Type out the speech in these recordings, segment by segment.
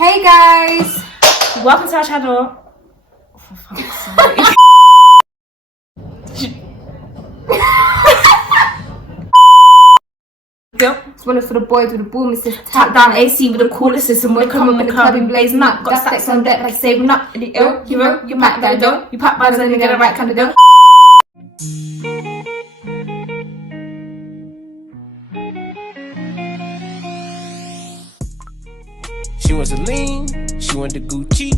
Hey guys! Welcome to our channel. For fuck's sake. It's one for the boys with the boom, it's just Tap down AC with the cooler system. We're coming in the club, we blazing up. Got stacks on deck like saving up. In the ill, you pack that dough. You pack bags and you get the right kind of dough. She wants to lean, she want the Gucci.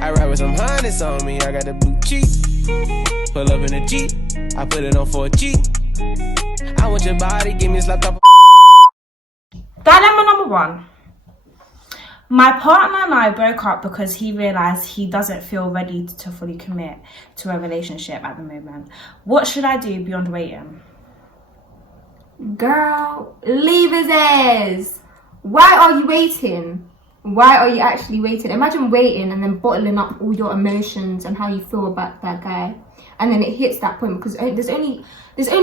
I ride with some harness on me, I got the blue cheek. Pull up in a Jeep, I put it on for a G. I want your body, give me a slap top. Dilemma number one. My partner and I broke up because he realised he doesn't feel ready to fully commit to a relationship at the moment. What should I do beyond waiting? Girl, leave his ass. Why are you waiting? Why are you actually waiting? Imagine waiting and then bottling up all your emotions and how you feel about that guy, and then it hits that point because there's only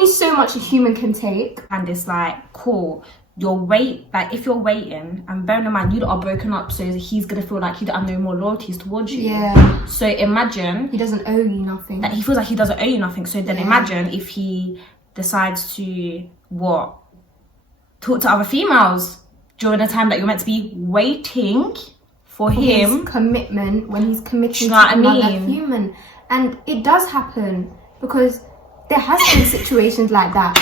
so much a human can take. And it's like, cool, if you're waiting, and bearing in mind you are broken up, so he's gonna feel like he don't have no more loyalties towards you. Yeah. So imagine he doesn't owe you nothing. That he feels like he doesn't owe you nothing. So then imagine if he decides to talk to other females during the time that you're meant to be waiting for him. His commitment, when he's committed to another human. And it does happen because there has been situations like that.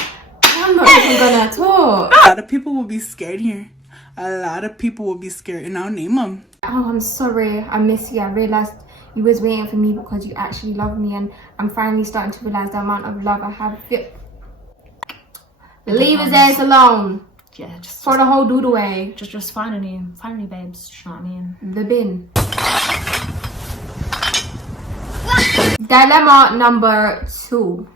I'm not even gonna talk. A lot of people will be scared here. A lot of people will be scared, and I'll name them. Oh, I'm sorry, I miss you. I realized you was waiting for me because you actually love me, and I'm finally starting to realize the amount of love I have. Leave his ass alone. Yeah, just throw the whole dude away. Just finally, babes. You know what I mean? The bin. Dilemma number 2.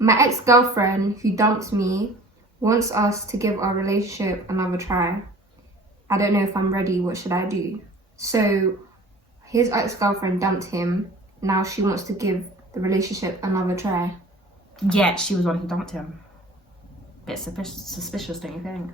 My ex-girlfriend who dumped me wants us to give our relationship another try. I don't know if I'm ready. What should I do? So his ex-girlfriend dumped him. Now she wants to give the relationship another try. Yeah, she was the one who dumped him. Bit suspicious, don't you think?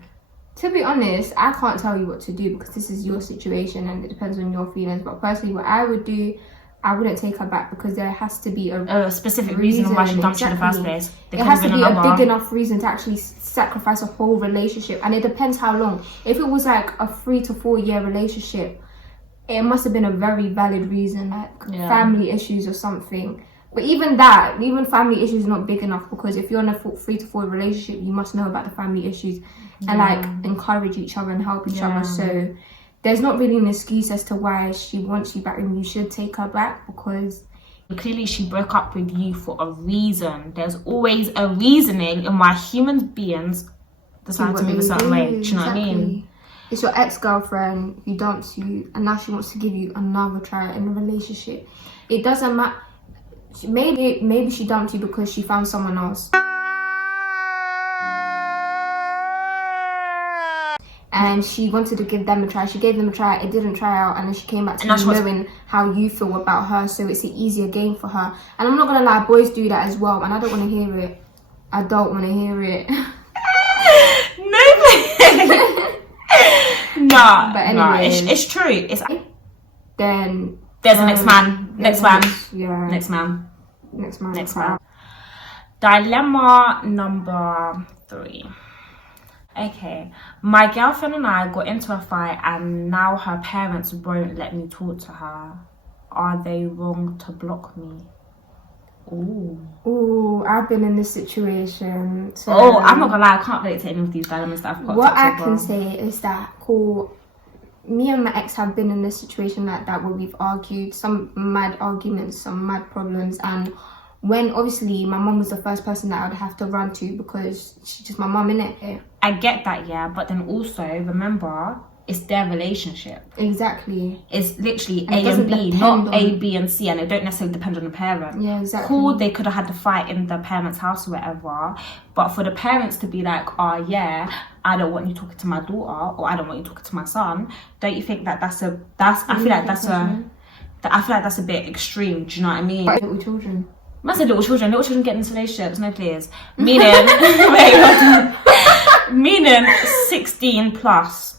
To be honest, I can't tell you what to do because this is your situation and it depends on your feelings. But personally, what I would do, I wouldn't take her back because there has to be a specific reason why she dumped you in the first place. It has to be a big enough reason to actually sacrifice a whole relationship, and it depends how long. If it was like a 3 to 4 year relationship, it must have been a very valid reason, like family issues or something. But even family issues are not big enough because if you're in a 3 to 4 relationship, you must know about the family issues and like encourage each other and help each other. So there's not really an excuse as to why she wants you back, and you should take her back because clearly she broke up with you for a reason. There's always a reasoning in why human beings decide to move a certain way. Do you know what I mean? It's your ex-girlfriend who dumps you and now she wants to give you another try in a relationship. It doesn't matter. Maybe she dumped you because she found someone else. And she wanted to give them a try. She gave them a try, it didn't try out, and then she came back to you knowing how you feel about her, so it's an easier game for her. And I'm not gonna lie, boys do that as well, and I don't want to hear it. I don't want to hear it. No, but anyway, it's true. Then there's a next man. Next man. Dilemma number 3. Okay, my girlfriend and I got into a fight and now her parents won't let me talk to her. Are they wrong to block me? Ooh, I've been in this situation. So I'm not gonna lie, I can't relate to any of these dilemmas that I've got. What I can say is that, me and my ex have been in this situation like that where we've argued, some mad arguments, some mad problems, and when obviously my mum was the first person that I would have to run to because she's just my mum, innit? I get that, yeah, but then also remember it's their relationship. Exactly. It's literally A and B, not A, B and C, and it don't necessarily depend on the parent. Yeah, exactly. Cool, they could have had the fight in the parents' house or whatever, but for the parents to be like, oh yeah, I don't want you talking to my daughter, or I don't want you talking to my son, don't you think that I feel like that's a bit extreme, do you know what I mean? Little children. I said little children get into relationships, no please. Meaning, wait, hold on. Meaning 16 plus.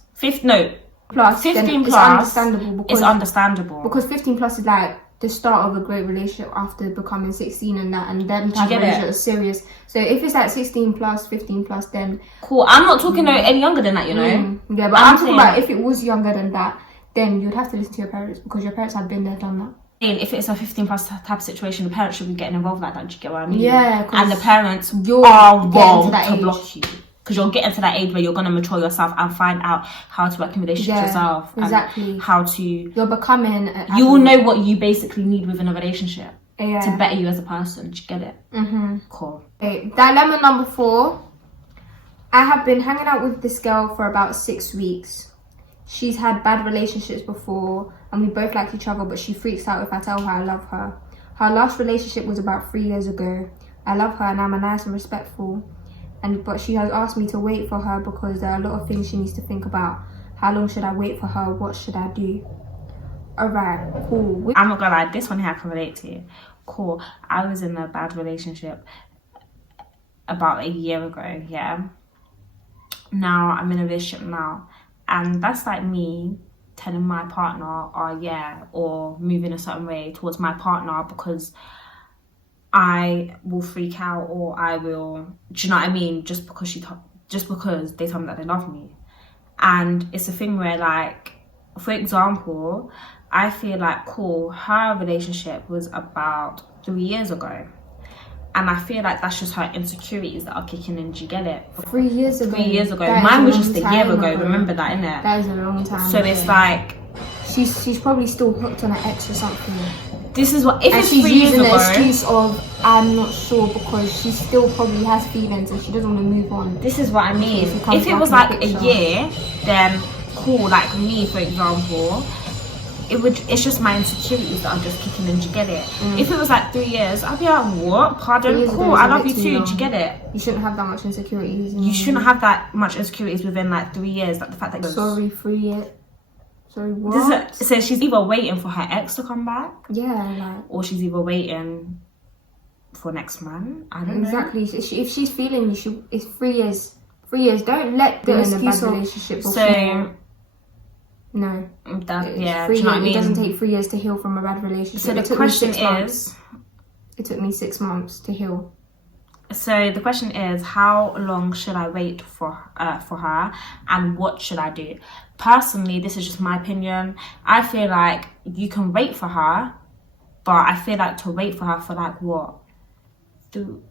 plus, 15 then plus, it's understandable. It's understandable. Because 15 plus is like the start of a great relationship after becoming 16 and that, and then you get it? Is serious. So if it's like 16 plus, 15 plus, then cool. I'm not talking any younger than that, you know. Yeah, but I'm talking about if it was younger than that, then you'd have to listen to your parents because your parents have been there, done that. If it's a 15 plus type of situation, the parents should be getting involved like that. Do you get what I mean? Yeah. And the parents are wrong to block you. Because you're getting to that age where you're going to mature yourself and find out how to work in relationships yourself. Exactly. And how to... You're becoming... You will know what you basically need within a relationship. Yeah. To better you as a person. Do you get it? Mm-hmm. Cool. Okay, dilemma number 4. I have been hanging out with this girl for about 6 weeks. She's had bad relationships before and we both like each other, but she freaks out if I tell her I love her. Her last relationship was about 3 years ago. I love her and I'm a nice and respectful. But she has asked me to wait for her because there are a lot of things she needs to think about. How long should I wait for her? What should I do? Alright, cool. I'm not gonna lie, this one here I can relate to. Cool. I was in a bad relationship about a year ago, yeah. Now I'm in a relationship now. And that's like me telling my partner, or moving a certain way towards my partner because I will freak out or I will, do you know what I mean? Just because they tell me that they love me. And it's a thing where, like, for example, I feel like, cool, her relationship was about 3 years ago. And I feel like that's just her insecurities that are kicking in. Do you get it? 3 years ago. 3 years ago. Mine was just a year ago. Remember that, innit? That is a long time. So it's like... She's probably still hooked on her ex or something. This is what... If and it's she's 3 years using ago... the excuse of, I'm not sure, because she still probably has feelings and she doesn't want to move on. This is what I mean. If it was like a year, then cool. Like me, for example... It's just my insecurities that are just kicking in. Do you get it? If it was like 3 years, I'd be like, what? Pardon? Cool, I love you too. Do you get it? You shouldn't have that much insecurities. You shouldn't have that much insecurities within like 3 years. Like the fact that... Sorry, 3 years. Sorry, what? So she's either waiting for her ex to come back. Yeah, like... Or she's either waiting for next man. I don't know. Exactly. If she's feeling you, it's 3 years. 3 years. Don't let the excuse of relationship before. So... No. Do you know what I mean? It doesn't take 3 years to heal from a bad relationship. So the question is... It took me 6 months to heal. So the question is, how long should I wait for her, and what should I do? Personally, this is just my opinion. I feel like you can wait for her, but I feel like to wait for her for like what? 2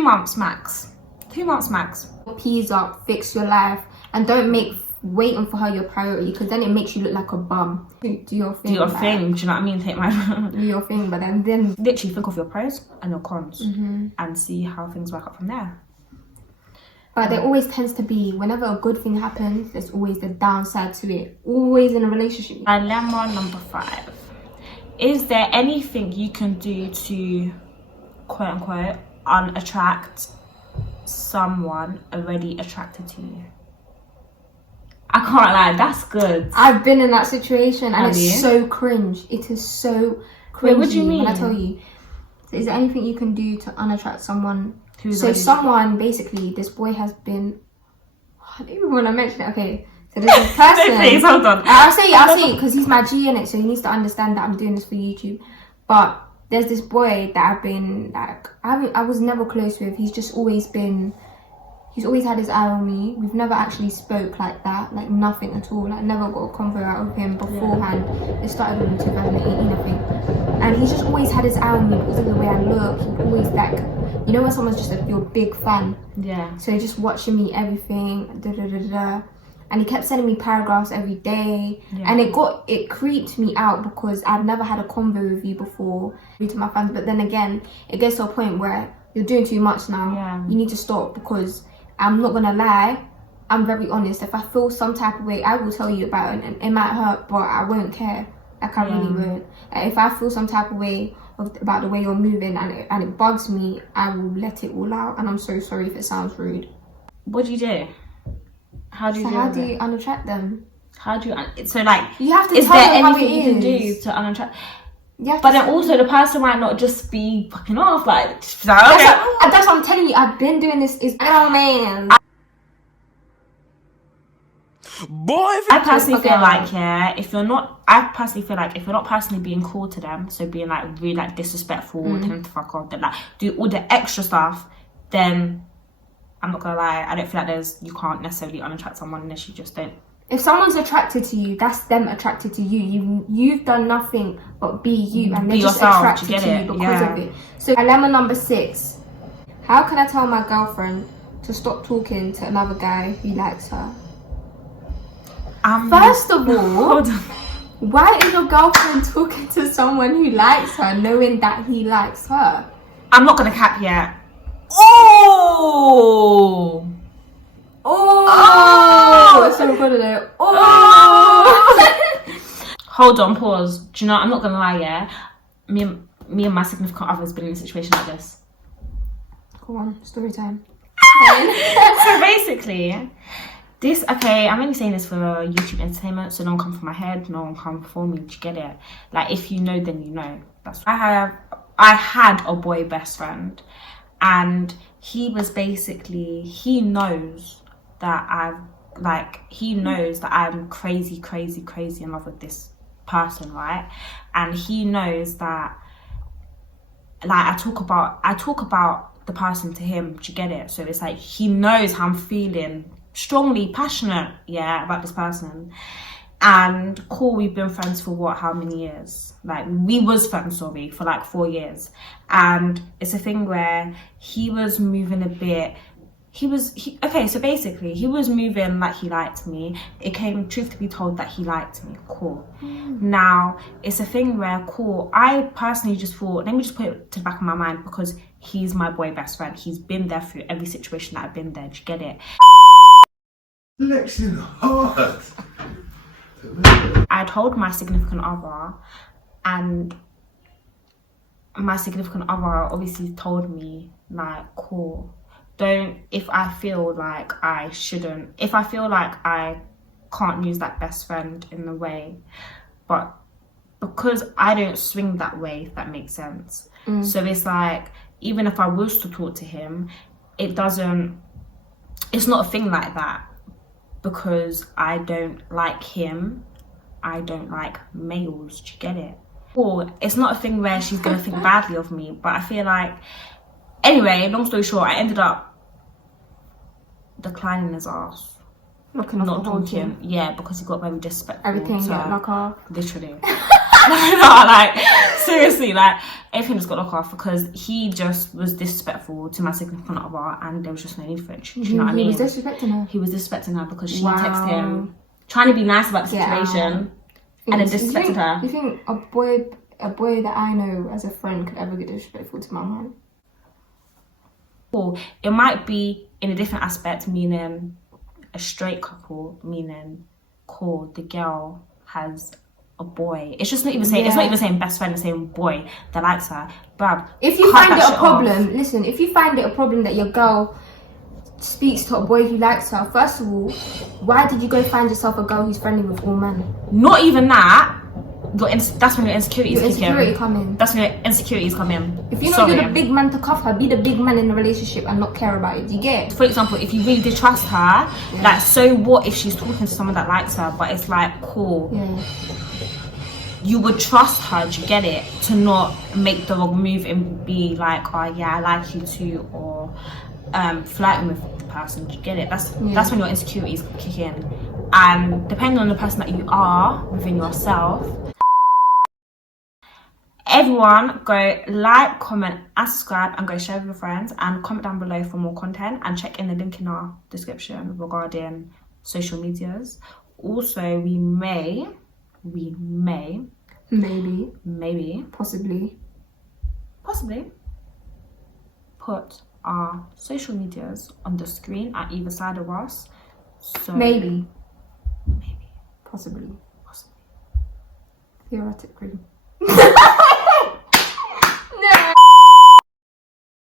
months max. 2 months max. Peas up, fix your life, and don't make waiting for her your priority, because then it makes you look like a bum. Do your thing. Do your thing. Do you know what I mean? Take my... Do your thing, but then... Literally think of your pros and your cons and see how things work out from there. But there always tends to be, whenever a good thing happens, there's always the downside to it. Always in a relationship. Dilemma number 5. Is there anything you can do to, quote unquote, unattract someone already attracted to you? I can't lie, that's good. I've been in that situation and it's so cringe. It is so cringy. Wait, what do you mean? When I tell you. So is there anything you can do to unattract someone? Who's someone, basically, this boy has been... I don't even want to mention it. Okay, so there's this person... Please, hold on. I'll say it, because he's my G in it, so he needs to understand that I'm doing this for YouTube. But there's this boy that I've been, like... I was never close with. He's just always been... He's always had his eye on me. We've never actually spoke like that, like nothing at all. Like never got a convo out of him beforehand. It started in 2018, I think. And he's just always had his eye on me because of the way I look. He always like, you know when someone's just your big fan. Yeah. So he's just watching me everything, and he kept sending me paragraphs every day. Yeah. And it creeped me out because I've never had a convo with you before to my fans. But then again, it gets to a point where you're doing too much now. Yeah. You need to stop, because I'm not gonna lie, I'm very honest. If I feel some type of way, I will tell you about it, and it might hurt, but I won't care. Like I really won't. If I feel some type of way about the way you're moving and it bugs me, I will let it all out. And I'm so sorry if it sounds rude. What do you do? How do you unattract them? How do you? So like, you have to. Is there anything you can do to unattract? Yeah, but then also the person might not just be fucking off, like that's what I'm telling you. I've been doing this. Is man. Boy, if I personally feel like, if you're not personally being cool to them, so being like really like disrespectful, telling them to fuck off, then like do all the extra stuff, then I'm not gonna lie, I don't feel like you can't necessarily unattract someone unless you just don't. If someone's attracted to you, that's them attracted to you. You've done nothing but be you, and they're just attracted to you because of it. So dilemma number 6: how can I tell my girlfriend to stop talking to another guy who likes her? First of all, why is your girlfriend talking to someone who likes her, knowing that he likes her? I'm not gonna cap yet. Oh, so we're gonna know. Hold on, pause. Do you know? I'm not gonna lie. Yeah, me and my significant other has been in a situation like this. Go on, story time. So basically, I'm only saying this for YouTube entertainment, so don't come for my head, no one come for me. Do you get it? Like, if you know, then you know. I had a boy best friend, and he was basically, he knows that I'm crazy in love with this person, right? And he knows that, like, I talk about the person to him. Do you get it? So it's like he knows how I'm feeling strongly, passionate, about this person. And cool, we've been friends for how many years? Like, we was friends, for like 4 years. And it's a thing where he was moving a bit. So basically, he was moving like he liked me. It came, truth to be told, that he liked me. Cool. Now, it's a thing where, I personally just thought, let me just put it to the back of my mind, because he's my boy best friend. He's been there through every situation that I've been there. Do you get it? Flexing hard. I told my significant other, and my significant other obviously told me, like, if I feel like I can't use that best friend in the way, but because I don't swing that way, if that makes sense. So it's like, even if I was to talk to him, it's not a thing like that, because I don't like him. I don't like males. Do you get it? Or it's not a thing where she's gonna think badly of me, but I feel like, anyway, long story short, I ended up declining his ass. Not talking. Yeah, because he got very disrespectful. Everything got knocked off. Literally. Like, seriously, like, everything just got knocked off because he just was disrespectful to my significant other, and there was just no need for it. Do you know what I mean? He was disrespecting her? He was disrespecting her because she texted him, trying to be nice about the situation, and then disrespected her. Do you think a boy that I know as a friend could ever get disrespectful to my mom? Or it might be in a different aspect, meaning a straight couple, meaning the girl has a boy. It's just not even saying, it's not even saying best friend, it's saying boy that likes her. But if you find it a problem, listen, if you find it a problem that your girl speaks to a boy who likes her, first of all, why did you go find yourself a girl who's friendly with all men? Not even that. That's when your insecurities come in. That's when your insecurities come in. If you know you're the big man to cuff her, be the big man in the relationship and not care about it. Do you get it? For example, if you really did trust her, like, so what if she's talking to someone that likes her, but it's like, you would trust her, do you get it, to not make the wrong move and be like, oh yeah, I like you too, or flirting with the person, do you get it? That's when your insecurities kick in. And depending on the person that you are within yourself, everyone go like, comment and subscribe, and go share with your friends, and comment down below for more content, and check in the link in our description regarding social medias. Also, we may maybe possibly put our social medias on the screen at either side of us. So possibly theoretically.